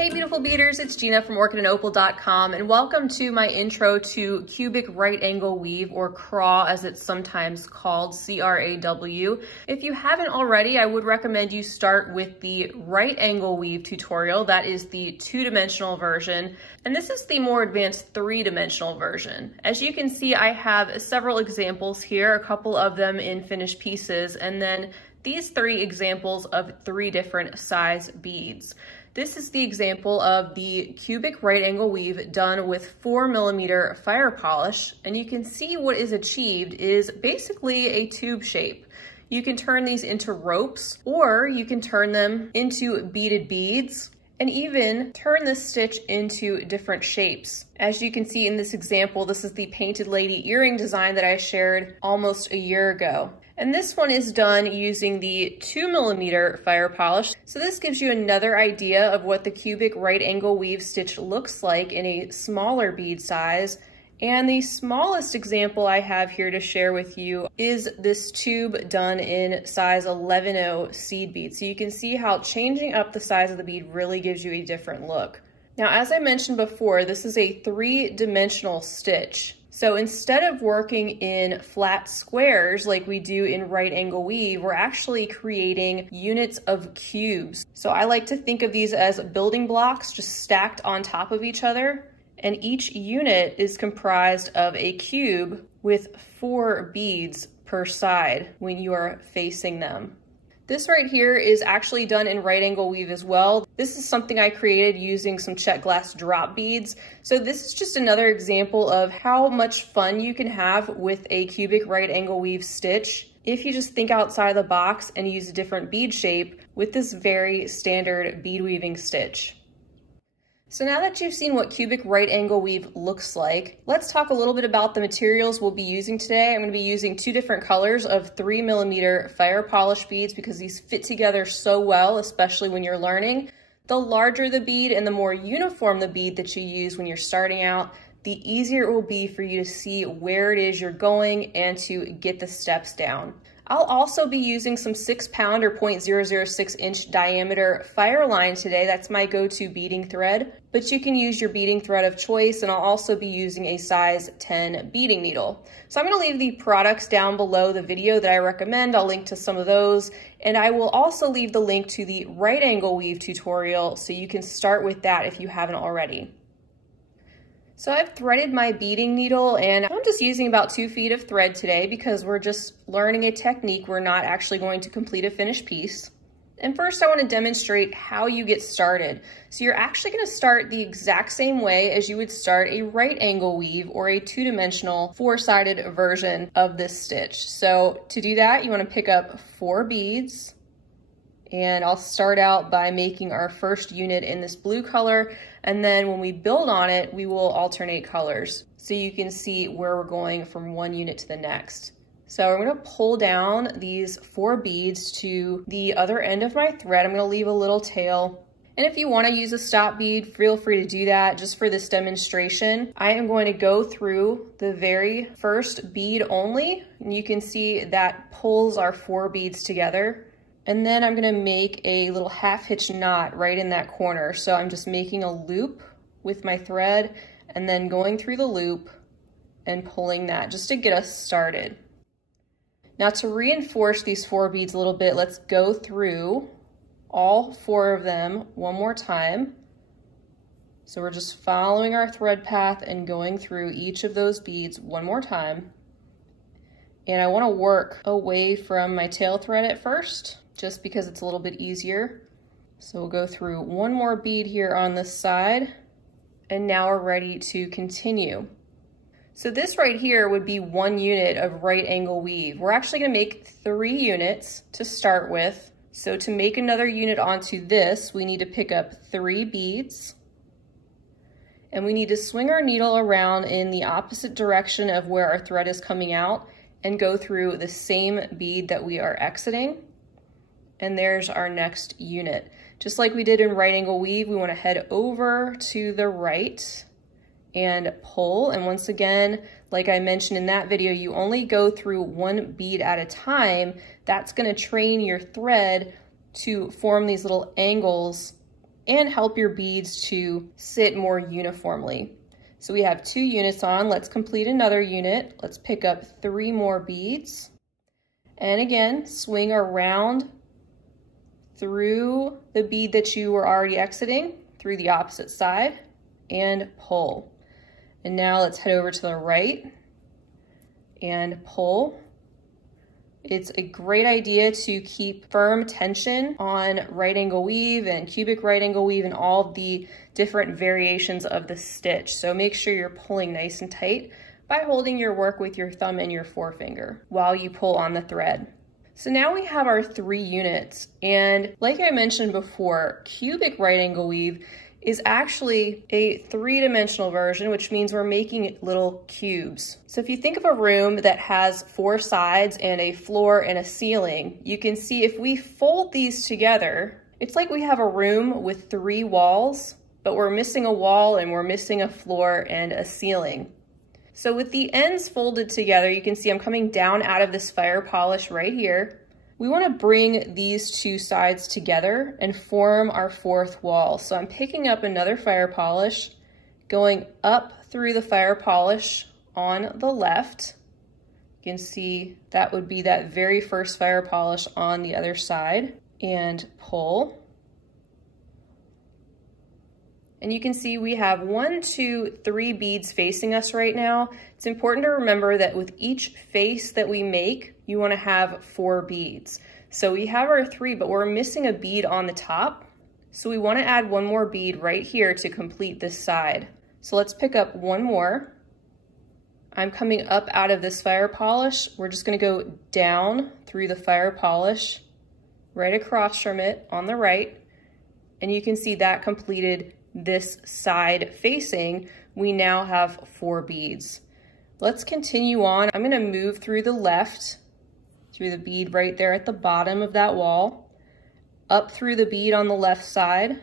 Hey beautiful beaders, it's Gina from orchidandopal.com and welcome to my intro to cubic right angle weave, or CRAW as it's sometimes called, C-R-A-W. If you haven't already, I would recommend you start with the right angle weave tutorial. That is the two-dimensional version, and this is the more advanced three-dimensional version. As you can see, I have several examples here, a couple of them in finished pieces, and then these three examples of three different size beads. This is the example of the cubic right angle weave done with 4mm fire polish, and you can see what is achieved is basically a tube shape. You can turn these into ropes, or you can turn them into beaded beads, and even turn this stitch into different shapes. As you can see in this example, this is the painted lady earring design that I shared almost a year ago. And this one is done using the 2mm fire polish. So this gives you another idea of what the cubic right angle weave stitch looks like in a smaller bead size. And the smallest example I have here to share with you is this tube done in size 11-0 seed bead. So you can see how changing up the size of the bead really gives you a different look. Now, as I mentioned before, this is a three-dimensional stitch. So instead of working in flat squares like we do in right angle weave, we're actually creating units of cubes. So I like to think of these as building blocks just stacked on top of each other. And each unit is comprised of a cube with 4 beads per side when you are facing them. This right here is actually done in right angle weave as well. This is something I created using some Czech glass drop beads. So this is just another example of how much fun you can have with a cubic right angle weave stitch if you just think outside the box and use a different bead shape with this very standard bead weaving stitch. So now that you've seen what cubic right angle weave looks like, let's talk a little bit about the materials we'll be using today. I'm going to be using 2 different colors of 3mm fire polish beads because these fit together so well, especially when you're learning. The larger the bead and the more uniform the bead that you use when you're starting out, the easier it will be for you to see where it is you're going and to get the steps down. I'll also be using some 6-pound or 0.006 inch diameter Fireline today. That's my go-to beading thread, but you can use your beading thread of choice, and I'll also be using a size 10 beading needle. So I'm gonna leave the products down below the video that I recommend. I'll link to some of those, and I will also leave the link to the right angle weave tutorial so you can start with that if you haven't already. So I've threaded my beading needle, and I'm just using about 2 feet of thread today because we're just learning a technique. We're not actually going to complete a finished piece. And first I want to demonstrate how you get started. So you're actually going to start the exact same way as you would start a right angle weave or a two-dimensional 4-sided version of this stitch. So to do that, you want to pick up 4 beads. And I'll start out by making our first unit in this blue color, and then when we build on it, we will alternate colors so you can see where we're going from one unit to the next. So I'm going to pull down these 4 beads to the other end of my thread. I'm going to leave a little tail. And if you want to use a stop bead, feel free to do that. Just for this demonstration, I am going to go through the very first bead only, and you can see that pulls our 4 beads together. And then I'm gonna make a little half hitch knot right in that corner. So I'm just making a loop with my thread and then going through the loop and pulling that just to get us started. Now to reinforce these 4 beads a little bit, let's go through all 4 of them one more time. So we're just following our thread path and going through each of those beads one more time. And I wanna work away from my tail thread at first, just because it's a little bit easier. So we'll go through one more bead here on this side, and now we're ready to continue. So this right here would be 1 unit of right angle weave. We're actually gonna make 3 units to start with. So to make another unit onto this, we need to pick up 3 beads, and we need to swing our needle around in the opposite direction of where our thread is coming out and go through the same bead that we are exiting. And there's our next unit. Just like we did in right angle weave, we want to head over to the right and pull. And once again, like I mentioned in that video, you only go through 1 bead at a time. That's going to train your thread to form these little angles and help your beads to sit more uniformly. So we have 2 units on. Let's complete another unit. Let's pick up 3 more beads. And again, swing around through the bead that you were already exiting, through the opposite side, and pull. And now let's head over to the right and pull. It's a great idea to keep firm tension on right angle weave and cubic right angle weave and all the different variations of the stitch. So make sure you're pulling nice and tight by holding your work with your thumb and your forefinger while you pull on the thread. So now we have our 3 units, and like I mentioned before, cubic right angle weave is actually a 3-dimensional version, which means we're making little cubes. So if you think of a room that has 4 sides and a floor and a ceiling, you can see if we fold these together, it's like we have a room with 3 walls, but we're missing a wall and we're missing a floor and a ceiling. So with the ends folded together, you can see I'm coming down out of this fire polish right here. We want to bring these 2 sides together and form our 4th wall. So I'm picking up another fire polish, going up through the fire polish on the left. You can see that would be that very first fire polish on the other side, and pull. And you can see we have 1, 2, 3 beads facing us right now. It's important to remember that with each face that we make, you want to have 4 beads. So we have our 3, but we're missing a bead on the top. So we want to add 1 more bead right here to complete this side. So let's pick up 1 more. I'm coming up out of this fire polish. We're just going to go down through the fire polish, right across from it on the right. And you can see that completed this side facing. We now have 4 beads. Let's continue on. I'm going to move through the left, through the bead right there at the bottom of that wall, up through the bead on the left side,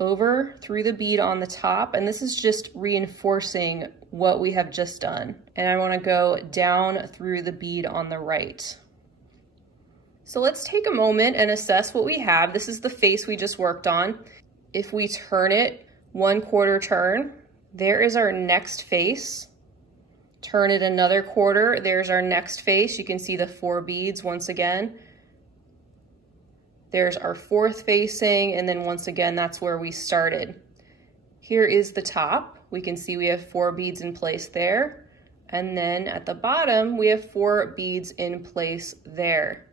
over through the bead on the top, and this is just reinforcing what we have just done. And I want to go down through the bead on the right. So let's take a moment and assess what we have. This is the face we just worked on. If we turn it 1/4 turn, there is our next face. Turn it another quarter, there's our next face. You can see the 4 beads once again. There's our 4th facing, and then once again, that's where we started. Here is the top. We can see we have 4 beads in place there. And then at the bottom, we have 4 beads in place there.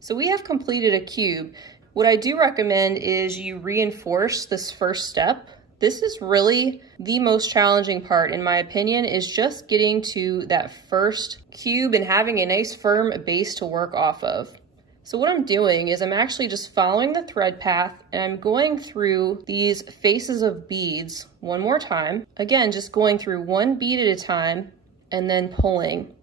So we have completed a cube. What I do recommend is you reinforce this first step. This is really the most challenging part, in my opinion, is just getting to that first cube and having a nice firm base to work off of. So what I'm doing is I'm actually just following the thread path, and I'm going through these faces of beads 1 more time. Again, just going through 1 bead at a time and then pulling.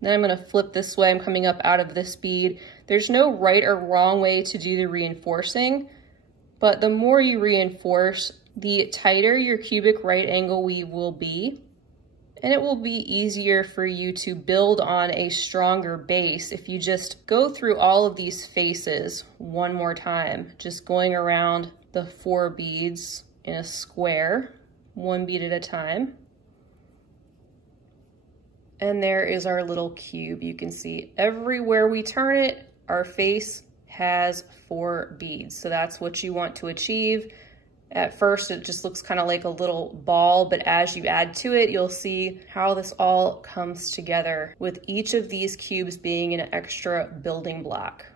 Then I'm going to flip this way. I'm coming up out of this bead. There's no right or wrong way to do the reinforcing, but the more you reinforce, the tighter your cubic right angle weave will be, and it will be easier for you to build on a stronger base if you just go through all of these faces 1 more time, just going around the 4 beads in a square, 1 bead at a time. And there is our little cube. You can see everywhere we turn it, our face has 4 beads. So that's what you want to achieve. At first, it just looks kind of like a little ball, but as you add to it, you'll see how this all comes together with each of these cubes being an extra building block.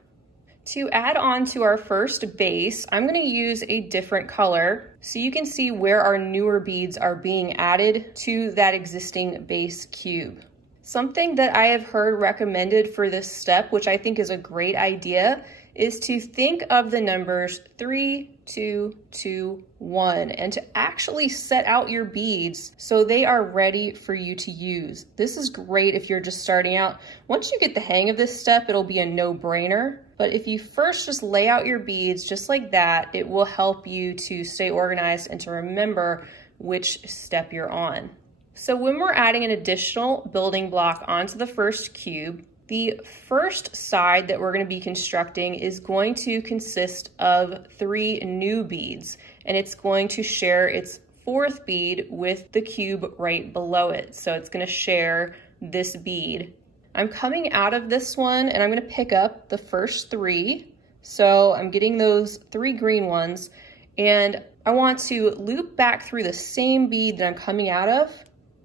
To add on to our first base, I'm going to use a different color so you can see where our newer beads are being added to that existing base cube. Something that I have heard recommended for this step, which I think is a great idea, is to think of the numbers 3, 2, 2, 1, and to actually set out your beads so they are ready for you to use. This is great if you're just starting out. Once you get the hang of this step, it'll be a no-brainer. But if you first just lay out your beads just like that, it will help you to stay organized and to remember which step you're on. So when we're adding an additional building block onto the first cube, The first side that we're going to be constructing is going to consist of 3 new beads, and it's going to share its 4th bead with the cube right below it. So it's going to share this bead. I'm coming out of this one and I'm going to pick up the first 3. So I'm getting those 3 green ones, and I want to loop back through the same bead that I'm coming out of,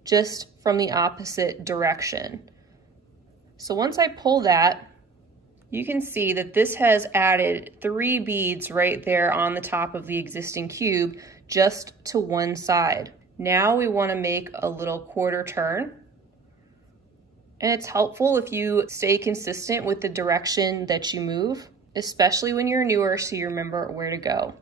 just from the opposite direction. So once I pull that, you can see that this has added 3 beads right there on the top of the existing cube, just to one side. Now we want to make a little quarter turn. And it's helpful if you stay consistent with the direction that you move, especially when you're newer, so you remember where to go.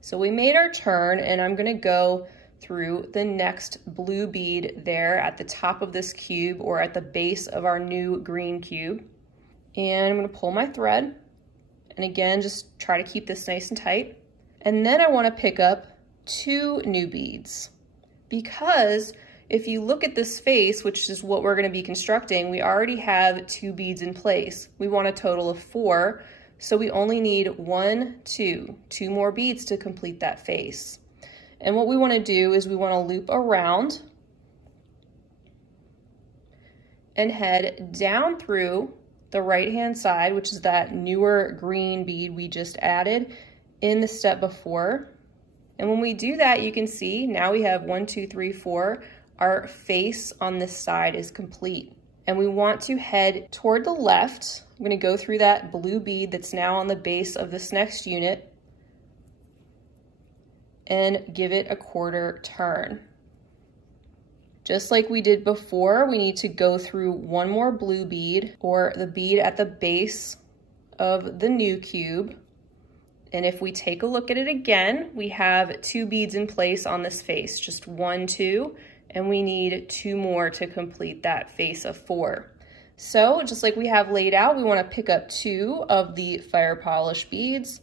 So we made our turn, and I'm going to go through the next blue bead there at the top of this cube, or at the base of our new green cube. And I'm going to pull my thread, and again, just try to keep this nice and tight. And then I want to pick up 2 new beads, because if you look at this face, which is what we're going to be constructing, we already have 2 beads in place. We want a total of 4, so we only need 2 more beads to complete that face. And what we want to do is we want to loop around and head down through the right-hand side, which is that newer green bead we just added in the step before. And when we do that, you can see now we have 1, 2, 3, 4. Our face on this side is complete. And we want to head toward the left. I'm going to go through that blue bead that's now on the base of this next unit and give it a quarter turn. Just like we did before, we need to go through 1 more blue bead, or the bead at the base of the new cube. And if we take a look at it again, we have 2 beads in place on this face, just 1, 2, and we need 2 more to complete that face of 4. So just like we have laid out, we want to pick up 2 of the fire polish beads.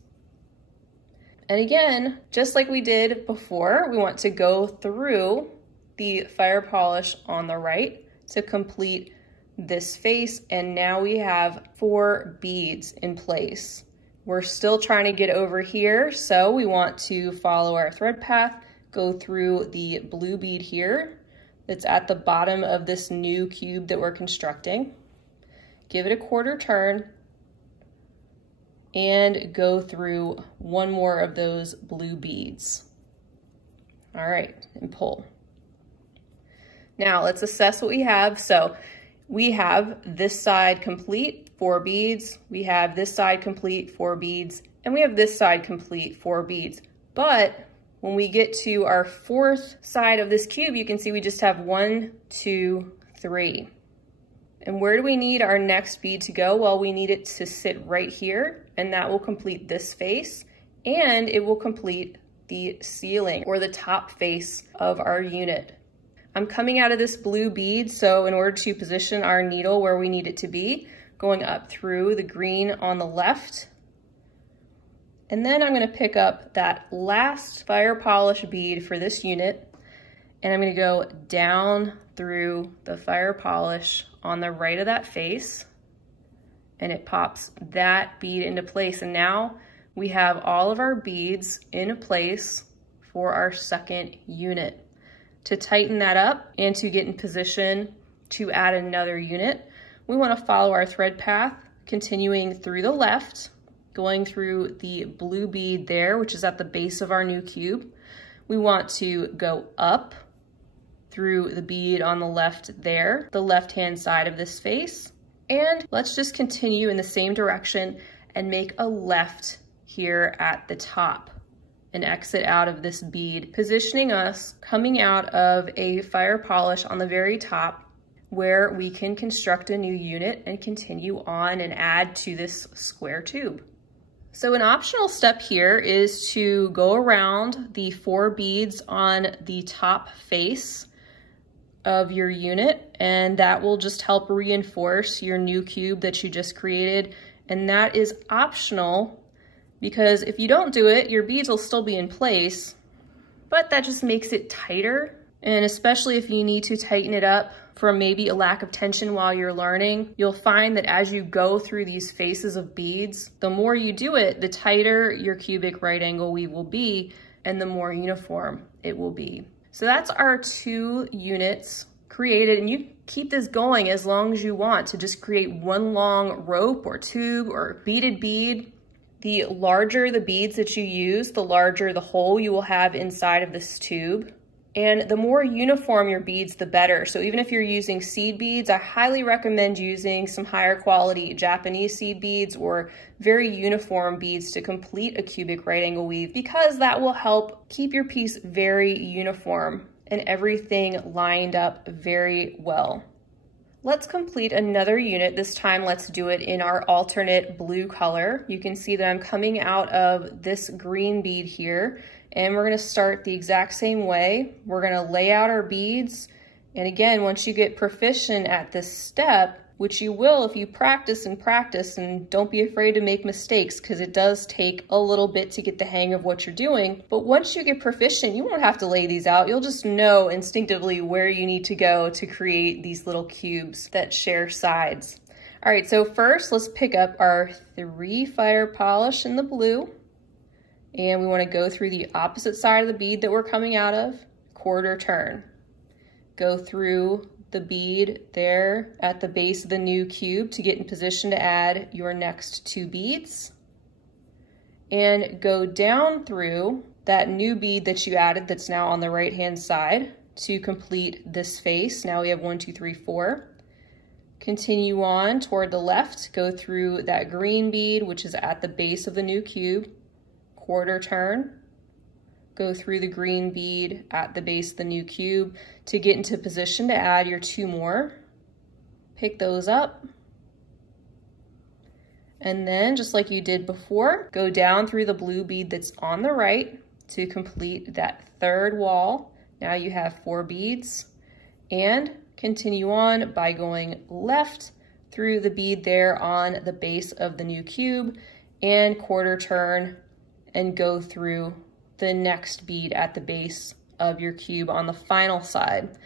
And again, just like we did before, we want to go through the fire polish on the right to complete this face. And now we have 4 beads in place. We're still trying to get over here, so we want to follow our thread path, go through the blue bead here that's at the bottom of this new cube that we're constructing. Give it a quarter turn and go through 1 more of those blue beads. All right, and pull. Now let's assess what we have. So we have this side complete, 4 beads. We have this side complete, 4 beads. And we have this side complete, 4 beads. But when we get to our 4th side of this cube, you can see we just have 1, 2, 3. And where do we need our next bead to go? Well, we need it to sit right here, and that will complete this face, and it will complete the ceiling, or the top face of our unit. I'm coming out of this blue bead, so in order to position our needle where we need it to be, going up through the green on the left, and then I'm going to pick up that last fire polish bead for this unit, and I'm going to go down through the fire polish on the right of that face, and it pops that bead into place. And now we have all of our beads in place for our 2nd unit. To tighten that up and to get in position to add another unit, we want to follow our thread path, continuing through the left, going through the blue bead there, which is at the base of our new cube. We want to go up through the bead on the left there, the left-hand side of this face. And let's just continue in the same direction and make a left here at the top and exit out of this bead, positioning us coming out of a fire polish on the very top, where we can construct a new unit and continue on and add to this square tube. So an optional step here is to go around the 4 beads on the top face of your unit, and that will just help reinforce your new cube that you just created. And that is optional, because if you don't do it, your beads will still be in place, but that just makes it tighter. And especially if you need to tighten it up from maybe a lack of tension while you're learning, you'll find that as you go through these faces of beads, the more you do it, the tighter your cubic right angle weave will be and the more uniform it will be. So that's our 2 units created, and you keep this going as long as you want to just create one long rope or tube or beaded bead. The larger the beads that you use, the larger the hole you will have inside of this tube. And the more uniform your beads, the better. So even if you're using seed beads, I highly recommend using some higher quality Japanese seed beads or very uniform beads to complete a cubic right angle weave, because that will help keep your piece very uniform and everything lined up very well. Let's complete another unit. This time, let's do it in our alternate blue color. You can see that I'm coming out of this green bead here, and we're gonna start the exact same way. We're gonna lay out our beads. And again, once you get proficient at this step, which you will if you practice and practice, and don't be afraid to make mistakes, because it does take a little bit to get the hang of what you're doing. But once you get proficient, you won't have to lay these out. You'll just know instinctively where you need to go to create these little cubes that share sides. All right, so first let's pick up our 3 fire polish in the blue. And we want to go through the opposite side of the bead that we're coming out of, quarter turn. Go through the bead there at the base of the new cube to get in position to add your next 2 beads. And go down through that new bead that you added that's now on the right-hand side to complete this face. Now we have 1, 2, 3, 4. Continue on toward the left, go through that green bead, which is at the base of the new cube, quarter turn. Go through the green bead at the base of the new cube to get into position to add your 2 more. Pick those up. And then, just like you did before, go down through the blue bead that's on the right to complete that 3rd wall. Now you have 4 beads. And continue on by going left through the bead there on the base of the new cube and quarter turn and go through the next bead at the base of your cube on the final side.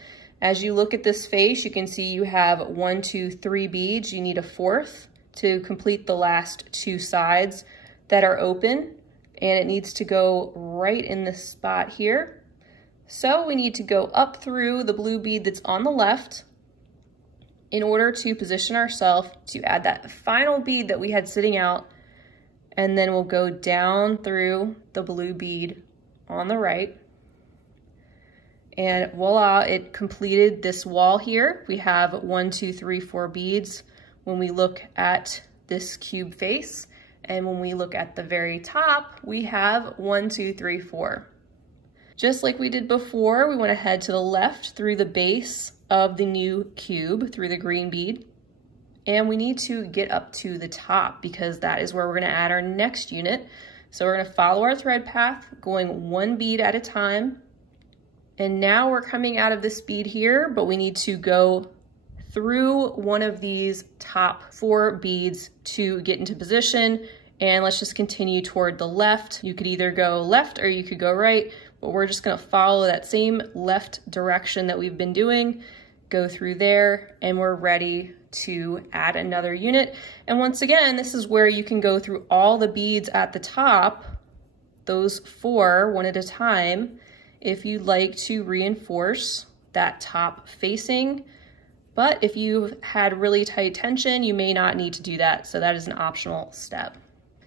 As you look at this face, you can see you have 1, 2, 3 beads. You need a 4th to complete the last 2 sides that are open, and it needs to go right in this spot here. So we need to go up through the blue bead that's on the left in order to position ourselves to add that final bead that we had sitting out. And then we'll go down through the blue bead on the right. And voila, it completed this wall here. We have 1, 2, 3, 4 beads when we look at this cube face. And when we look at the very top, we have 1, 2, 3, 4. Just like we did before, we want to head to the left through the base of the new cube, through the green bead. And we need to get up to the top because that is where we're going to add our next unit. So we're going to follow our thread path, going 1 bead at a time. And now we're coming out of this bead here, but we need to go through one of these top 4 beads to get into position. And let's just continue toward the left. You could either go left or you could go right, but we're just going to follow that same left direction that we've been doing. Go through there, and we're ready to add another unit. And once again, this is where you can go through all the beads at the top, those 4 one at a time, if you'd like to reinforce that top facing. But if you've had really tight tension, you may not need to do that. So that is an optional step.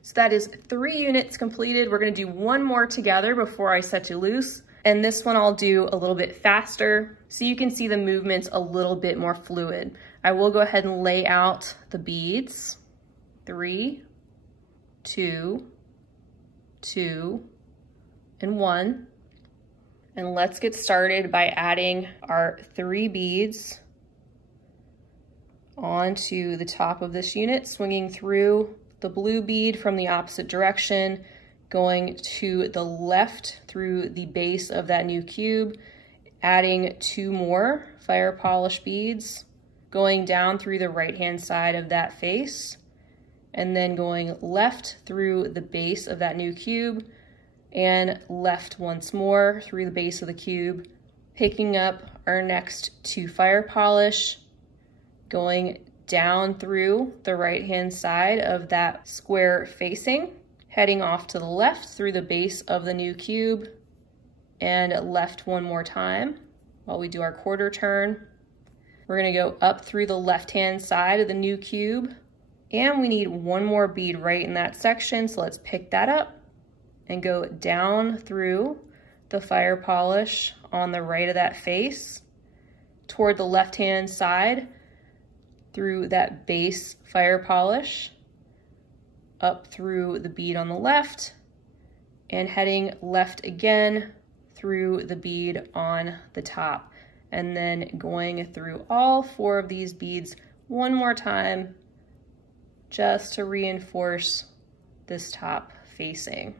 So that is 3 units completed. We're gonna do 1 more together before I set you loose. And this one I'll do a little bit faster so you can see the movements a little bit more fluid. I will go ahead and lay out the beads. 3, 2, 2, and 1. And let's get started by adding our 3 beads onto the top of this unit, swinging through the blue bead from the opposite direction, going to the left through the base of that new cube, adding 2 more fire polish beads, going down through the right-hand side of that face, and then going left through the base of that new cube, and left once more through the base of the cube, Picking up our next 2 fire polish, going down through the right-hand side of that square facing, heading off to the left through the base of the new cube, and left one more time while we do our quarter turn. We're gonna go up through the left-hand side of the new cube, and we need one more bead right in that section, so let's pick that up and go down through the fire polish on the right of that face, toward the left-hand side, through that base fire polish, up through the bead on the left, and heading left again through the bead on the top, and then going through all 4 of these beads one more time, just to reinforce this top facing.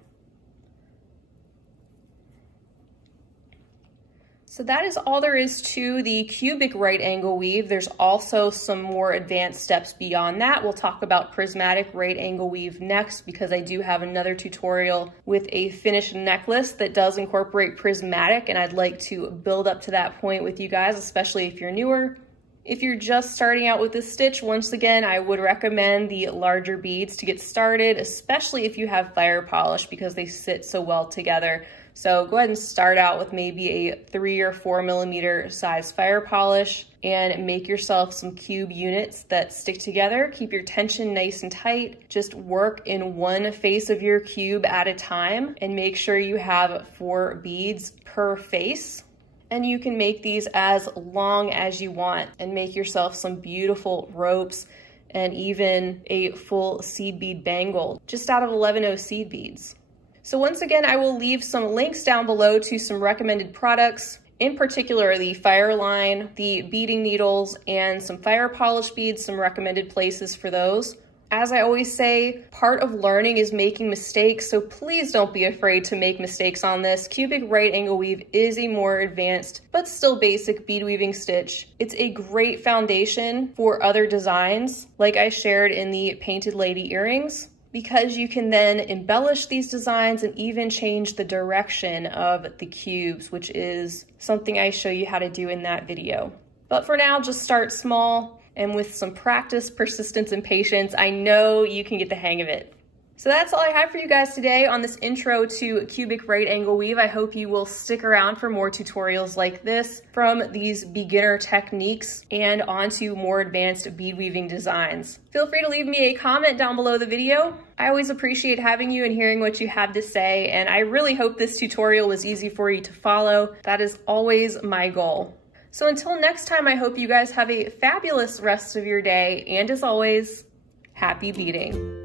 So that is all there is to the cubic right angle weave. There's also some more advanced steps beyond that. We'll talk about prismatic right angle weave next, because I do have another tutorial with a finished necklace that does incorporate prismatic, and I'd like to build up to that point with you guys, especially if you're newer. If you're just starting out with this stitch, once again, I would recommend the larger beads to get started, especially if you have fire polish, because they sit so well together. So go ahead and start out with maybe a 3 or 4 millimeter size fire polish and make yourself some cube units that stick together. Keep your tension nice and tight. Just work in one face of your cube at a time, and make sure you have 4 beads per face. And you can make these as long as you want and make yourself some beautiful ropes and even a full seed bead bangle just out of 11/0 seed beads. So once again, I will leave some links down below to some recommended products, in particular the Fireline, the beading needles, and some fire polish beads, some recommended places for those. As I always say, part of learning is making mistakes, so please don't be afraid to make mistakes on this. Cubic right angle weave is a more advanced, but still basic bead weaving stitch. It's a great foundation for other designs, like I shared in the painted lady earrings, because you can then embellish these designs and even change the direction of the cubes, which is something I show you how to do in that video. But for now, just start small, and with some practice, persistence, and patience, I know you can get the hang of it. So that's all I have for you guys today on this intro to cubic right angle weave. I hope you will stick around for more tutorials like this, from these beginner techniques and onto more advanced bead weaving designs. Feel free to leave me a comment down below the video. I always appreciate having you and hearing what you have to say, and I really hope this tutorial was easy for you to follow. That is always my goal. So until next time, I hope you guys have a fabulous rest of your day, and as always, happy beading.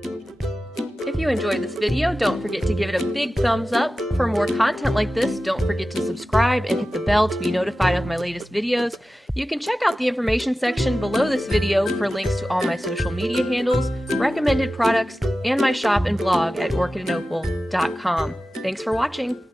If you enjoyed this video, don't forget to give it a big thumbs up. For more content like this, don't forget to subscribe and hit the bell to be notified of my latest videos. You can check out the information section below this video for links to all my social media handles, recommended products, and my shop and blog at orchidandopal.com. Thanks for watching.